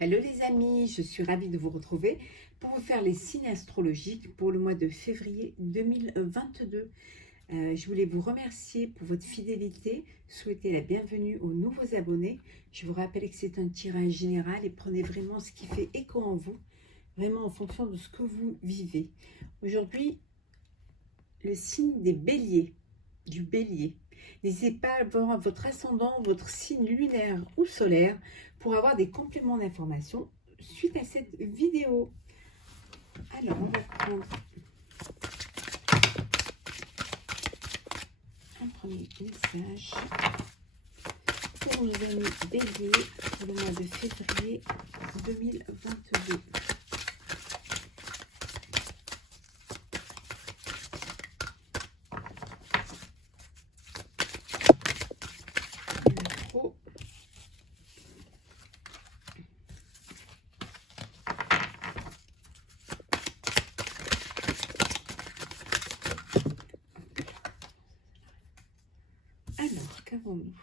Hello les amis, je suis ravie de vous retrouver pour vous faire les signes astrologiques pour le mois de février 2022. Je voulais vous remercier pour votre fidélité, souhaiter la bienvenue aux nouveaux abonnés. Je vous rappelle que c'est un tirage général et prenez vraiment ce qui fait écho en vous, vraiment en fonction de ce que vous vivez. Aujourd'hui, le signe des béliers, du bélier. N'hésitez pas à voir votre ascendant, votre signe lunaire ou solaire pour avoir des compléments d'information suite à cette vidéo. Alors, on va prendre un premier message pour nos amis béliers pour le mois de février 2022. Alors, qu'avons-nous?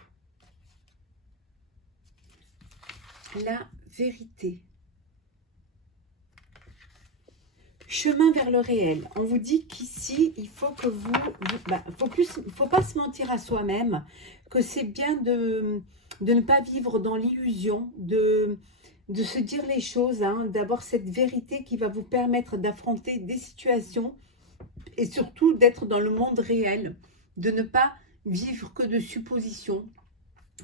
La vérité. Chemin vers le réel. On vous dit qu'ici, il faut que faut pas se mentir à soi-même, que c'est bien de ne pas vivre dans l'illusion, de se dire les choses, hein, d'avoir cette vérité qui va vous permettre d'affronter des situations et surtout d'être dans le monde réel, de ne pas vivre que de suppositions,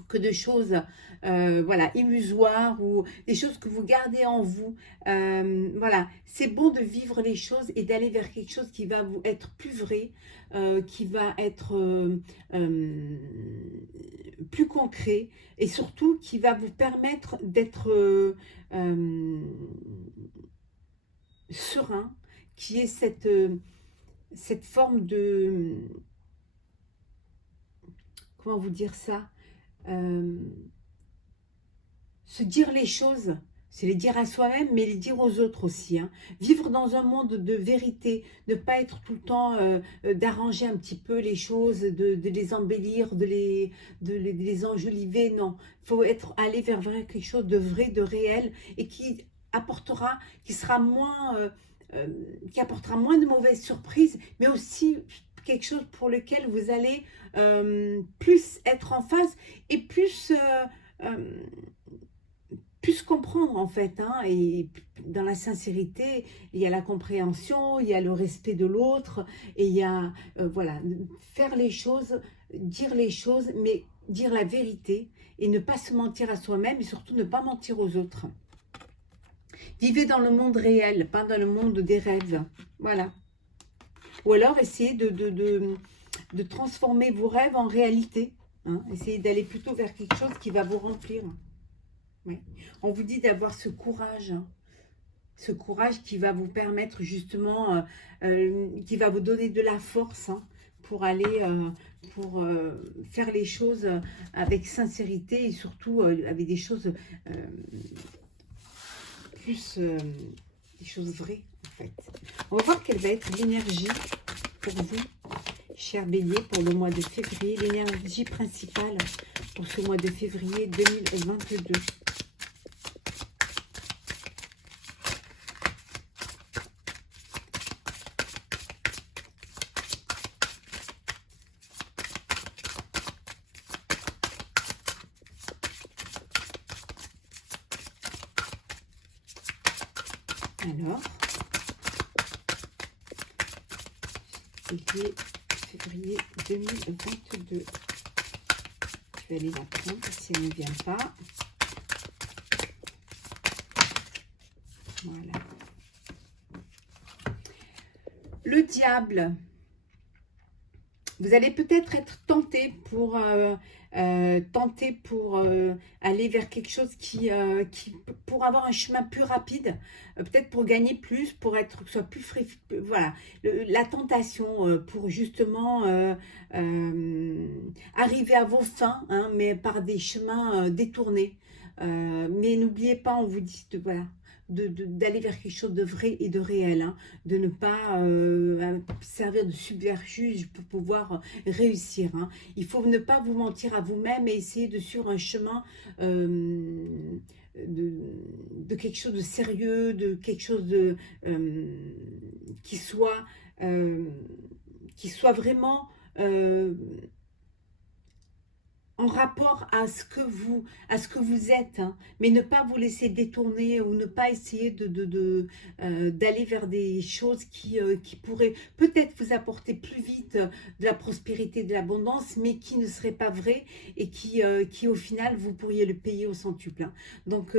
que de choses voilà, illusoires ou des choses que vous gardez en vous. Voilà, c'est bon de vivre les choses et d'aller vers quelque chose qui va vous être plus vrai, qui va être plus concret et surtout qui va vous permettre d'être serein, qui est cette forme de... Comment vous dire ça? Se dire les choses, c'est les dire à soi-même, mais les dire aux autres aussi. Hein. Vivre dans un monde de vérité, ne pas être tout le temps d'arranger un petit peu les choses, de les embellir, de les enjoliver. Non, il faut aller vers quelque chose de vrai, de réel, et qui apportera, qui apportera moins de mauvaises surprises, mais aussi quelque chose pour lequel vous allez plus être en phase et plus comprendre en fait, hein, et dans la sincérité, il y a la compréhension, il y a le respect de l'autre, et il y a, voilà, faire les choses, mais dire la vérité, et ne pas se mentir à soi-même, et surtout ne pas mentir aux autres. Vivez dans le monde réel, pas dans le monde des rêves, voilà. Ou alors essayez de transformer vos rêves en réalité, hein. Essayez d'aller plutôt vers quelque chose qui va vous remplir. Oui. On vous dit d'avoir ce courage, hein, ce courage qui va vous permettre justement, qui va vous donner de la force, hein, pour aller, faire les choses avec sincérité et surtout avec des choses plus, des choses vraies en fait. On va voir quelle va être l'énergie pour vous, chers béliers, pour le mois de février, l'énergie principale pour ce mois de février 2022. Alors, février 2022. Je vais aller la prendre si elle ne vient pas. Voilà. Le diable. Vous allez peut-être être tenté pour aller vers quelque chose pour avoir un chemin plus rapide, peut-être pour gagner plus, pour être que ce soit plus frais, voilà, la tentation pour justement arriver à vos fins, hein, mais par des chemins détournés. Mais n'oubliez pas, on vous dit voilà, d'aller vers quelque chose de vrai et de réel, hein, de ne pas servir de subterfuge pour pouvoir réussir. Hein. Il faut ne pas vous mentir à vous-même et essayer de suivre un chemin de quelque chose de sérieux, de quelque chose de qui soit vraiment en rapport à ce que vous êtes, hein, mais ne pas vous laisser détourner ou ne pas essayer d'aller vers des choses qui pourraient peut-être vous apporter plus vite de la prospérité, de l'abondance, mais qui ne seraient pas vraies et qui au final, vous pourriez le payer au centuple, hein. Donc,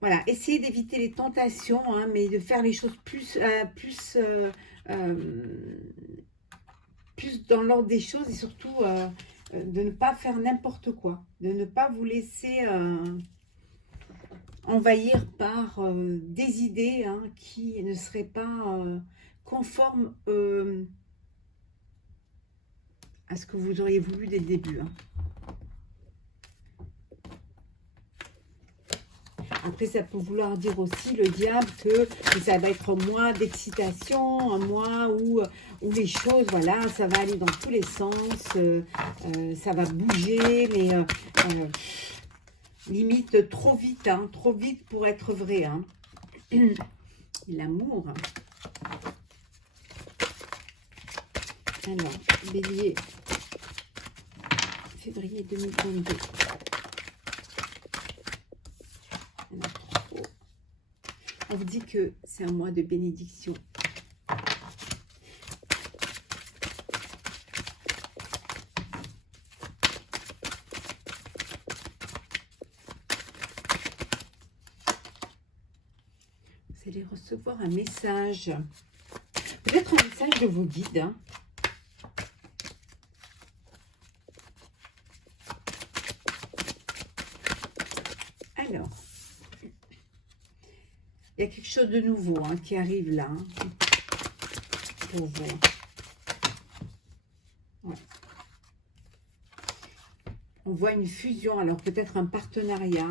voilà, essayez d'éviter les tentations, hein, mais de faire les choses plus dans l'ordre des choses et surtout de ne pas faire n'importe quoi, de ne pas vous laisser envahir par des idées, hein, qui ne seraient pas conformes à ce que vous auriez voulu dès le début, hein. Après, ça peut vouloir dire aussi, le diable, que ça va être un mois d'excitation, un mois où les choses, voilà, ça va aller dans tous les sens, ça va bouger, mais limite trop vite, hein, trop vite pour être vrai, hein. L'amour. Alors, Bélier, février 2022. On vous dit que c'est un mois de bénédiction. Vous allez recevoir un message. Peut-être un message de vos guides, hein. Alors, il y a quelque chose de nouveau, hein, qui arrive là, hein, pour vous. Ouais. On voit une fusion, alors peut-être un partenariat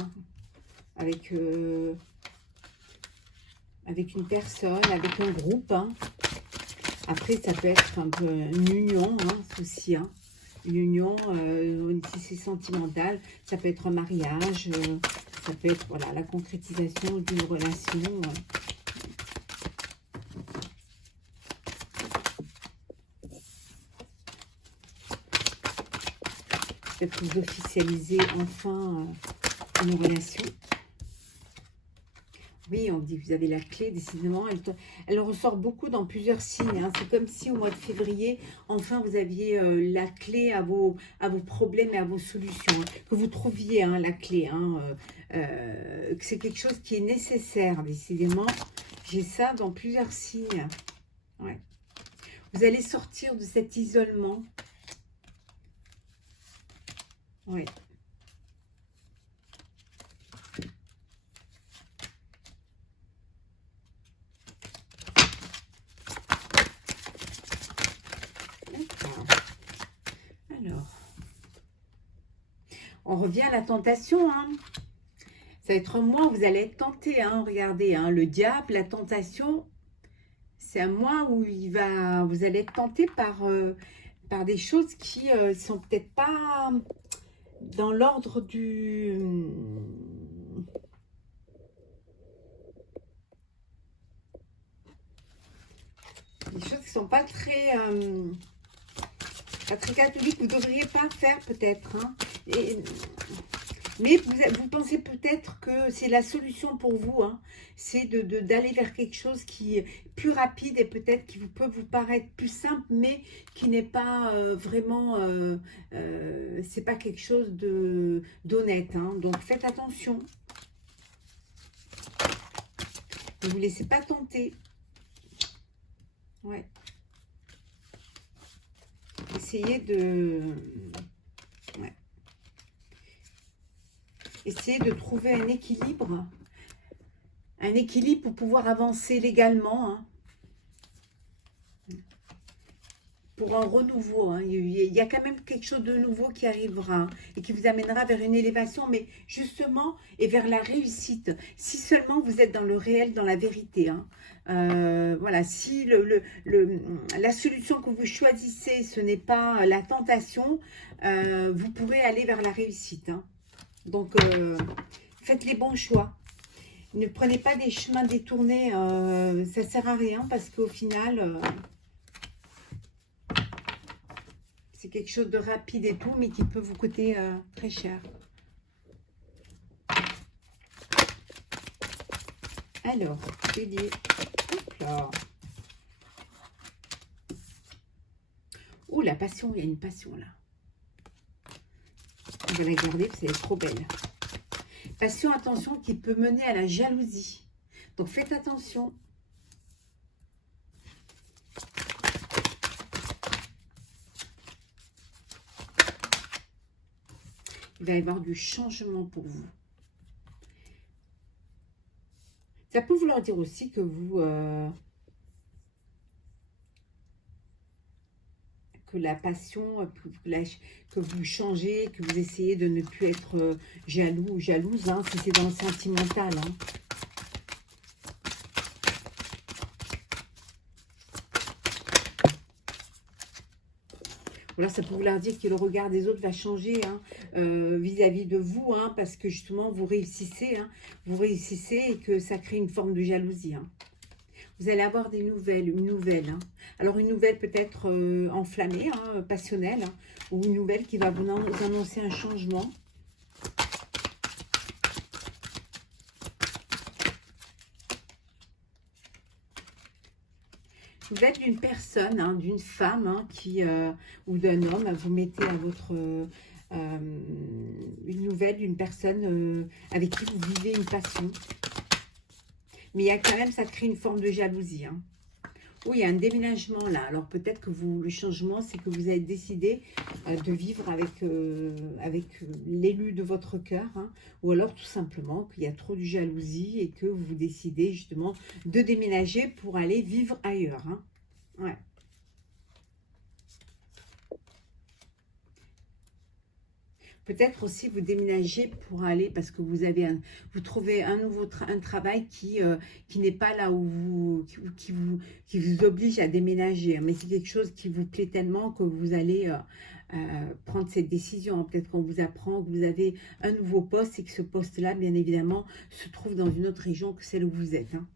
avec une personne, avec un groupe, hein. Après, ça peut être un peu une union, hein, aussi, hein. Une union, si c'est sentimental, ça peut être un mariage, ça peut être, voilà, la concrétisation d'une relation. Peut-être vous officialisez enfin une relation. Oui, on dit que vous avez la clé, décidément. Elle ressort beaucoup dans plusieurs signes, hein. C'est comme si au mois de février, enfin, vous aviez la clé à vos problèmes et à vos solutions, hein. Que vous trouviez, hein, la clé, hein, que c'est quelque chose qui est nécessaire, décidément. J'ai ça dans plusieurs signes. Ouais. Vous allez sortir de cet isolement. Oui. Alors, on revient à la tentation, hein. Ça va être un mois où vous allez être tenté, hein. Regardez, hein, le diable, la tentation, c'est un mois où vous allez être tenté par des choses qui sont peut-être pas dans l'ordre du... Des choses qui ne sont pas très catholiques, vous ne devriez pas faire peut-être, hein. Mais vous pensez peut-être que c'est la solution pour vous, hein. C'est d'aller vers quelque chose qui est plus rapide et peut-être qui peut vous paraître plus simple, mais qui n'est pas vraiment, c'est pas quelque chose d'honnête, hein. Donc faites attention. Ne vous laissez pas tenter. Ouais. Essayez de... Ouais. Essayez de trouver un équilibre. Un équilibre pour pouvoir avancer légalement, hein. Pour un renouveau, hein. Il y a quand même quelque chose de nouveau qui arrivera, hein, et qui vous amènera vers une élévation, mais justement, et vers la réussite. Si seulement vous êtes dans le réel, dans la vérité, hein. Voilà, si la solution que vous choisissez, ce n'est pas la tentation, vous pourrez aller vers la réussite, hein. Donc, Faites les bons choix. Ne prenez pas des chemins détournés, ça ne sert à rien parce qu'au final, c'est quelque chose de rapide et tout, mais qui peut vous coûter très cher. Alors, bélier, hop là. Oh, la passion, il y a une passion là. On va la garder parce qu'elle est trop belle. Passion, attention, qui peut mener à la jalousie. Donc, faites attention. Il va y avoir du changement pour vous. Ça peut vouloir dire aussi que vous... que la passion, que vous changez, que vous essayez de ne plus être jaloux ou jalouse, hein, si c'est dans le sentimental. Hein. Voilà, ça peut vouloir dire que le regard des autres va changer vis-à-vis de vous, hein, parce que justement, vous réussissez et que ça crée une forme de jalousie. Hein. Vous allez avoir des nouvelles, une nouvelle. Hein. Alors, une nouvelle peut-être enflammée, hein, passionnelle, hein, ou une nouvelle qui va vous annoncer un changement. Vous êtes d'une personne, hein, d'une femme hein, ou d'un homme, vous mettez à votre... une nouvelle d'une personne avec qui vous vivez une passion. Mais il y a quand même, ça crée une forme de jalousie. Hein. Oui, il y a un déménagement là. Alors peut-être que le changement, c'est que vous avez décidé de vivre avec l'élu de votre cœur. Hein, ou alors tout simplement qu'il y a trop de jalousie et que vous décidez justement de déménager pour aller vivre ailleurs. Hein. Ouais. Peut-être aussi vous déménagez pour aller, parce que vous trouvez un nouveau travail qui n'est pas là où qui vous oblige à déménager. Mais c'est quelque chose qui vous plaît tellement que vous allez prendre cette décision. Peut-être qu'on vous apprend que vous avez un nouveau poste et que ce poste-là, bien évidemment, se trouve dans une autre région que celle où vous êtes. Hein.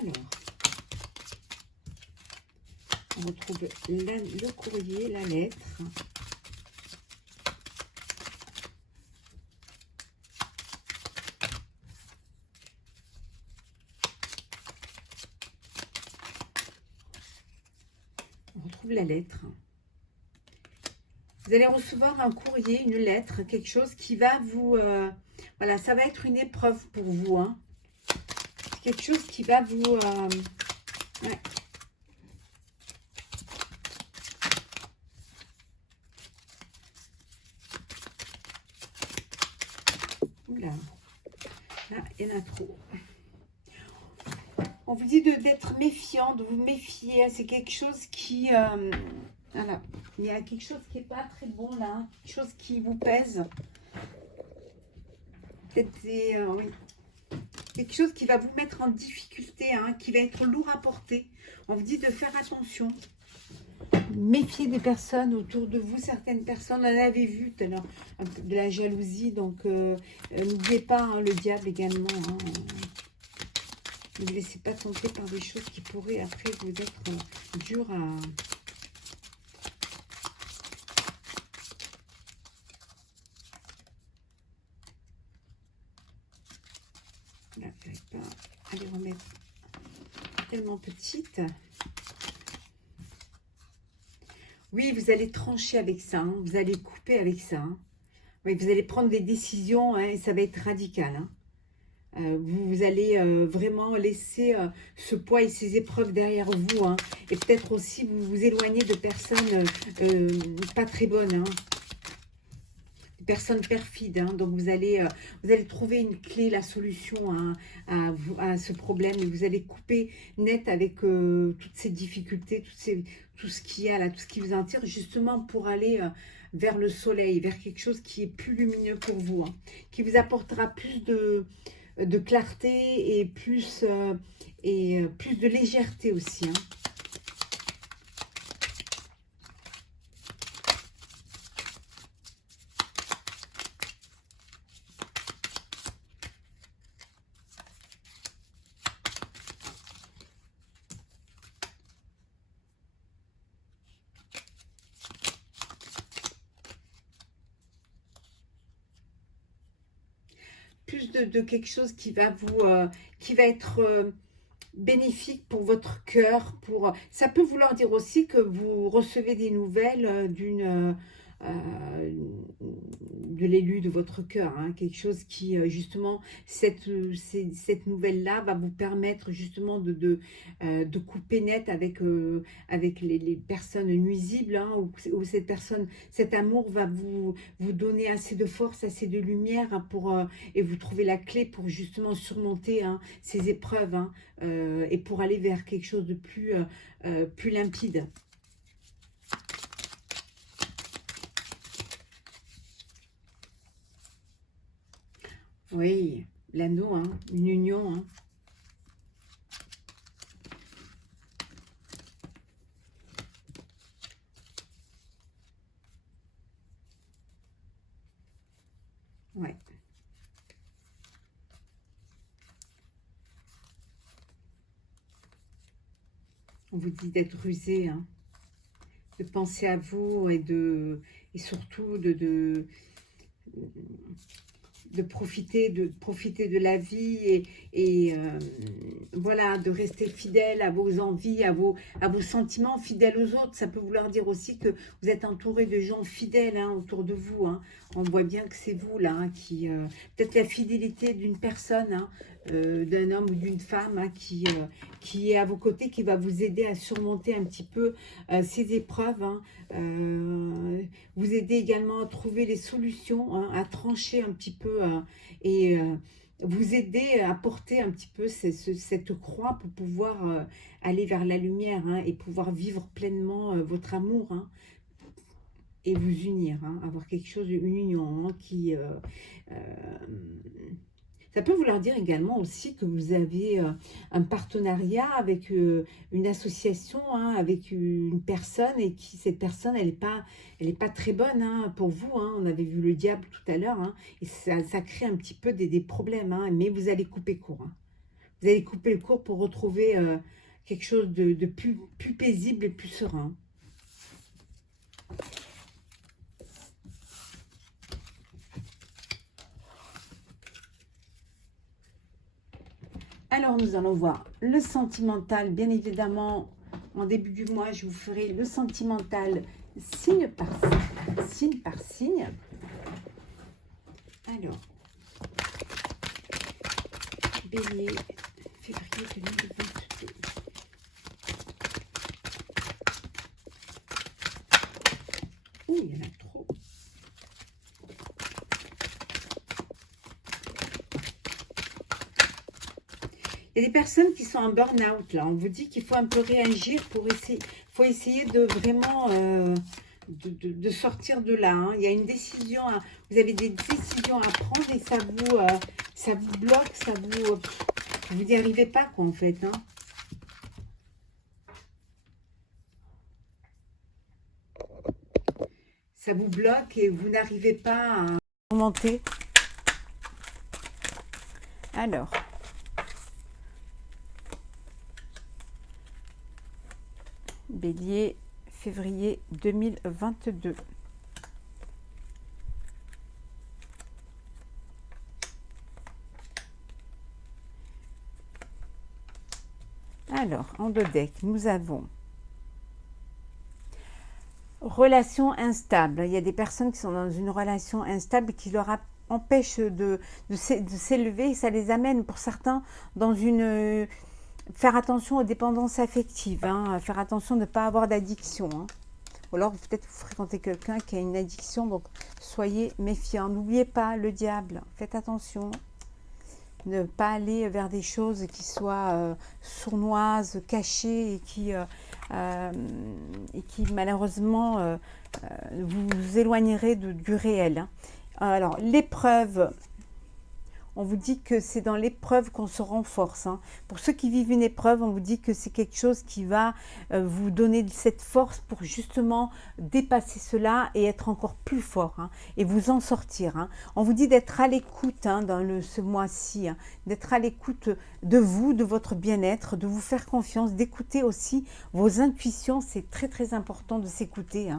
Alors, on retrouve le courrier, la lettre. On retrouve la lettre. Vous allez recevoir un courrier, une lettre, quelque chose qui va vous... voilà, ça va être une épreuve pour vous. Hein. Quelque chose qui va vous... ouais. Oula. Là, il y en a trop. On vous dit d'être méfiant, de vous méfier. C'est quelque chose qui... voilà. Il y a quelque chose qui n'est pas très bon là. Hein. Quelque chose qui vous pèse. Peut-être oui. Quelque chose qui va vous mettre en difficulté, hein, qui va être lourd à porter. On vous dit de faire attention. Méfiez des personnes autour de vous. Certaines personnes, on avait vu tout à l'heure, de la jalousie. Donc, n'oubliez pas hein, le diable également. Hein. Ne vous laissez pas tenter par des choses qui pourraient après vous être dures à... Là, je n'arrive pas à les remettre tellement petites. Oui, vous allez trancher avec ça. Hein. Vous allez couper avec ça. Hein. Oui, vous allez prendre des décisions hein, et ça va être radical. Hein. Vous allez vraiment laisser ce poids et ces épreuves derrière vous. Hein. Et peut-être aussi vous vous éloigner de personnes pas très bonnes. Hein. Personnes perfides, hein. Donc vous allez trouver une clé, la solution à ce problème, et vous allez couper net avec toutes ces difficultés, tout ce qu'il y a là, tout ce qui vous en tire, justement pour aller vers le soleil, vers quelque chose qui est plus lumineux pour vous, hein, qui vous apportera plus de clarté et plus de légèreté aussi, hein. Plus de quelque chose qui va être bénéfique pour votre cœur. Ça peut vouloir dire aussi que vous recevez des nouvelles de l'élu de votre cœur, hein, quelque chose qui, justement, cette nouvelle-là va vous permettre justement de couper net avec les personnes nuisibles, hein, où cet amour va vous donner assez de force, assez de lumière, hein, et vous trouvez la clé pour justement surmonter, hein, ces épreuves, hein, et pour aller vers quelque chose de plus limpide. Oui, l'anneau, hein, une union, hein. Ouais. On vous dit d'être rusé, hein, de penser à vous et surtout de profiter de la vie et voilà, de rester fidèle à vos envies, à vos sentiments, fidèle aux autres. Ça peut vouloir dire aussi que vous êtes entouré de gens fidèles, hein, autour de vous, hein. On voit bien que c'est vous là, hein, qui peut-être la fidélité d'une personne, hein, d'un homme ou d'une femme, hein, qui est à vos côtés, qui va vous aider à surmonter un petit peu ces épreuves, hein. Vous aider également à trouver les solutions, hein, à trancher un petit peu et vous aider à porter un petit peu cette croix pour pouvoir aller vers la lumière, hein, et pouvoir vivre pleinement votre amour, hein, et vous unir, hein, avoir quelque chose, une union, hein, euh, ça peut vouloir dire également aussi que vous avez un partenariat avec une association, hein, avec une personne, et cette personne, elle est pas très bonne, hein, pour vous, hein. On avait vu le diable tout à l'heure, hein, et ça crée un petit peu des problèmes, hein, mais vous allez couper court, hein. Vous allez couper le court pour retrouver quelque chose de plus paisible et plus serein. Alors, nous allons voir le sentimental. Bien évidemment, en début du mois, je vous ferai le sentimental signe par signe. Par signe. Alors, Bélier, février 2022. Ouh, il y en a trop. Il y a des personnes qui sont en burn-out, là. On vous dit qu'il faut un peu réagir faut essayer de vraiment de sortir de là, hein. Il y a une décision, vous avez des décisions à prendre et ça vous bloque, vous n'y arrivez pas, quoi, en fait, hein. Ça vous bloque et vous n'arrivez pas à remonter. Alors, Bélier, février 2022. Alors, en deux decks, nous avons relation instable. Il y a des personnes qui sont dans une relation instable qui leur empêche de s'élever, et ça les amène pour certains dans faire attention aux dépendances affectives, hein, faire attention de ne pas avoir d'addiction, hein. Ou alors peut-être vous fréquentez quelqu'un qui a une addiction, donc soyez méfiants. N'oubliez pas le diable, faites attention. Ne pas aller vers des choses qui soient sournoises, cachées, et qui euh, et qui malheureusement vous éloignerait du réel, hein. Alors, l'épreuve, on vous dit que c'est dans l'épreuve qu'on se renforce, hein. Pour ceux qui vivent une épreuve, on vous dit que c'est quelque chose qui va vous donner cette force pour justement dépasser cela et être encore plus fort, hein, et vous en sortir, hein. On vous dit d'être à l'écoute, hein, dans ce mois-ci, hein, d'être à l'écoute de vous, de votre bien-être, de vous faire confiance, d'écouter aussi vos intuitions. C'est très très important de s'écouter, hein.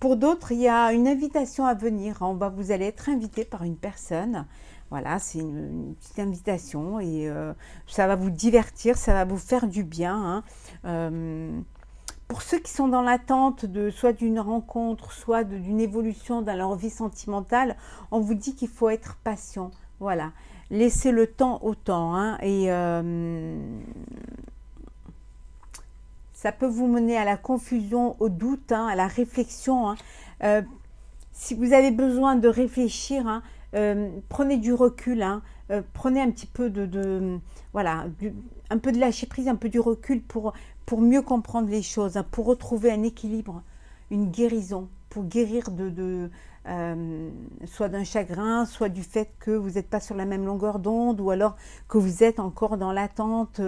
Pour d'autres, il y a une invitation à venir, hein. Vous allez être invité par une personne. Voilà, c'est une petite invitation et ça va vous divertir, ça va vous faire du bien, hein. Pour ceux qui sont dans l'attente de soit d'une rencontre, soit d'une évolution dans leur vie sentimentale, on vous dit qu'il faut être patient. Voilà, laissez le temps au temps, hein, et ça peut vous mener à la confusion, au doute, hein, à la réflexion, hein. Si vous avez besoin de réfléchir, hein, prenez du recul, hein, prenez un petit peu voilà, un peu de lâcher prise, un peu du recul pour mieux comprendre les choses, hein, pour retrouver un équilibre, une guérison, pour guérir soit d'un chagrin, soit du fait que vous n'êtes pas sur la même longueur d'onde, ou alors que vous êtes encore dans l'attente.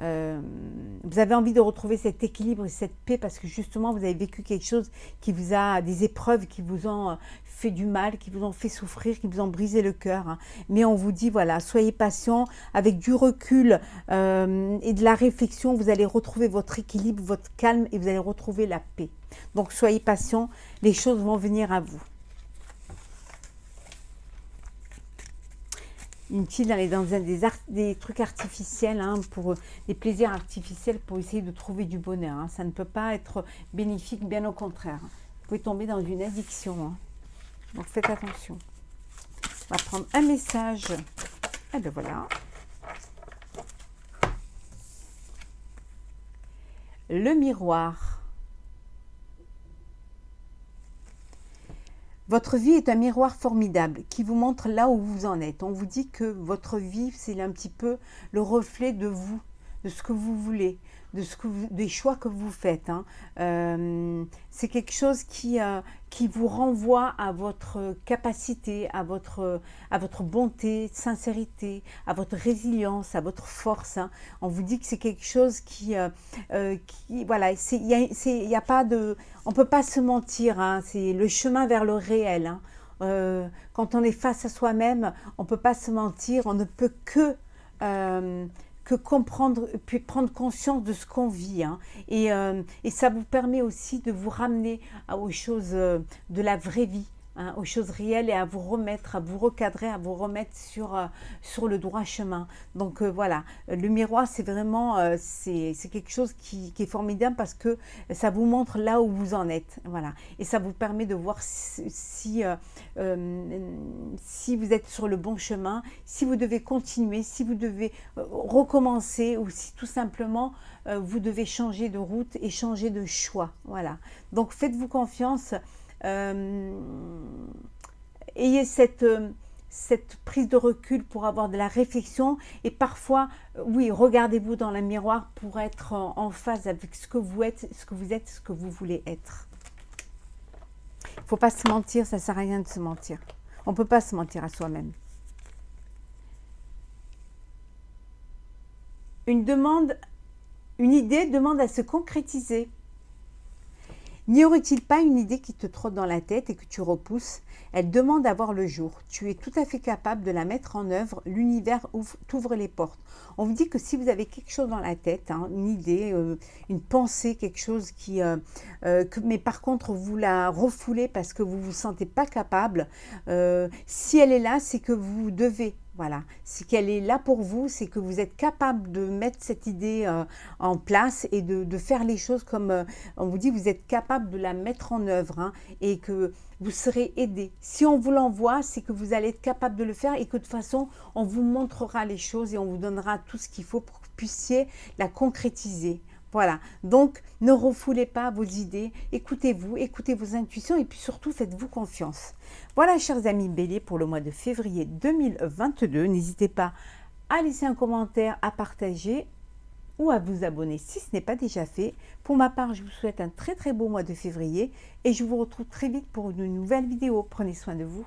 Vous avez envie de retrouver cet équilibre et cette paix parce que justement vous avez vécu quelque chose qui vous a, des épreuves qui vous ont fait du mal, qui vous ont fait souffrir, qui vous ont brisé le cœur, hein. Mais on vous dit voilà, soyez patient, avec du recul et de la réflexion, vous allez retrouver votre équilibre, votre calme et vous allez retrouver la paix. Donc soyez patient, les choses vont venir à vous. Inutile d'aller dans des trucs artificiels, hein, pour des plaisirs artificiels pour essayer de trouver du bonheur, hein. Ça ne peut pas être bénéfique, bien au contraire. Vous pouvez tomber dans une addiction, hein. Donc faites attention. On va prendre un message. Et bien voilà. Le miroir. Votre vie est un miroir formidable qui vous montre là où vous en êtes. On vous dit que votre vie, c'est un petit peu le reflet de vous, de ce que vous voulez, des choix que vous faites, hein. C'est quelque chose qui vous renvoie à votre capacité, à votre bonté, sincérité, à votre résilience, à votre force, hein. On vous dit que c'est quelque chose voilà, il y a pas de, on peut pas se mentir, hein. C'est le chemin vers le réel, hein. Quand on est face à soi-même, on peut pas se mentir, on ne peut que comprendre, puis prendre conscience de ce qu'on vit, hein. Et ça vous permet aussi de vous ramener aux choses de la vraie vie, hein, aux choses réelles et à vous remettre, à vous recadrer, à vous remettre sur le droit chemin. Donc voilà, le miroir, c'est vraiment, c'est quelque chose qui est formidable parce que ça vous montre là où vous en êtes. Voilà. Et ça vous permet de voir si vous êtes sur le bon chemin, si vous devez continuer, si vous devez recommencer ou si tout simplement vous devez changer de route et changer de choix. Voilà. Donc faites-vous confiance. Ayez cette prise de recul pour avoir de la réflexion et parfois, oui, regardez-vous dans le miroir pour être en phase avec ce que vous êtes, ce que vous voulez être. Il ne faut pas se mentir, ça ne sert à rien de se mentir. On ne peut pas se mentir à soi-même. Une idée demande à se concrétiser. N'y aurait-il pas une idée qui te trotte dans la tête et que tu repousses? Elle demande à voir le jour. Tu es tout à fait capable de la mettre en œuvre. L'univers t'ouvre les portes. On vous dit que si vous avez quelque chose dans la tête, hein, une idée, une pensée, quelque chose mais par contre vous la refoulez parce que vous ne vous sentez pas capable, si elle est là, c'est que vous devez. Voilà, si qu'elle est là pour vous, c'est que vous êtes capable de mettre cette idée en place et de faire les choses comme on vous dit, vous êtes capable de la mettre en œuvre, hein, et que vous serez aidé. Si on vous l'envoie, c'est que vous allez être capable de le faire et que de toute façon, on vous montrera les choses et on vous donnera tout ce qu'il faut pour que vous puissiez la concrétiser. Voilà, donc ne refoulez pas vos idées, écoutez-vous, écoutez vos intuitions et puis surtout faites-vous confiance. Voilà, chers amis Bélier, pour le mois de février 2022. N'hésitez pas à laisser un commentaire, à partager. ou à vous abonner si ce n'est pas déjà fait. Pour ma part, je vous souhaite un très beau mois de février et je vous retrouve très vite pour une nouvelle vidéo. Prenez soin de vous.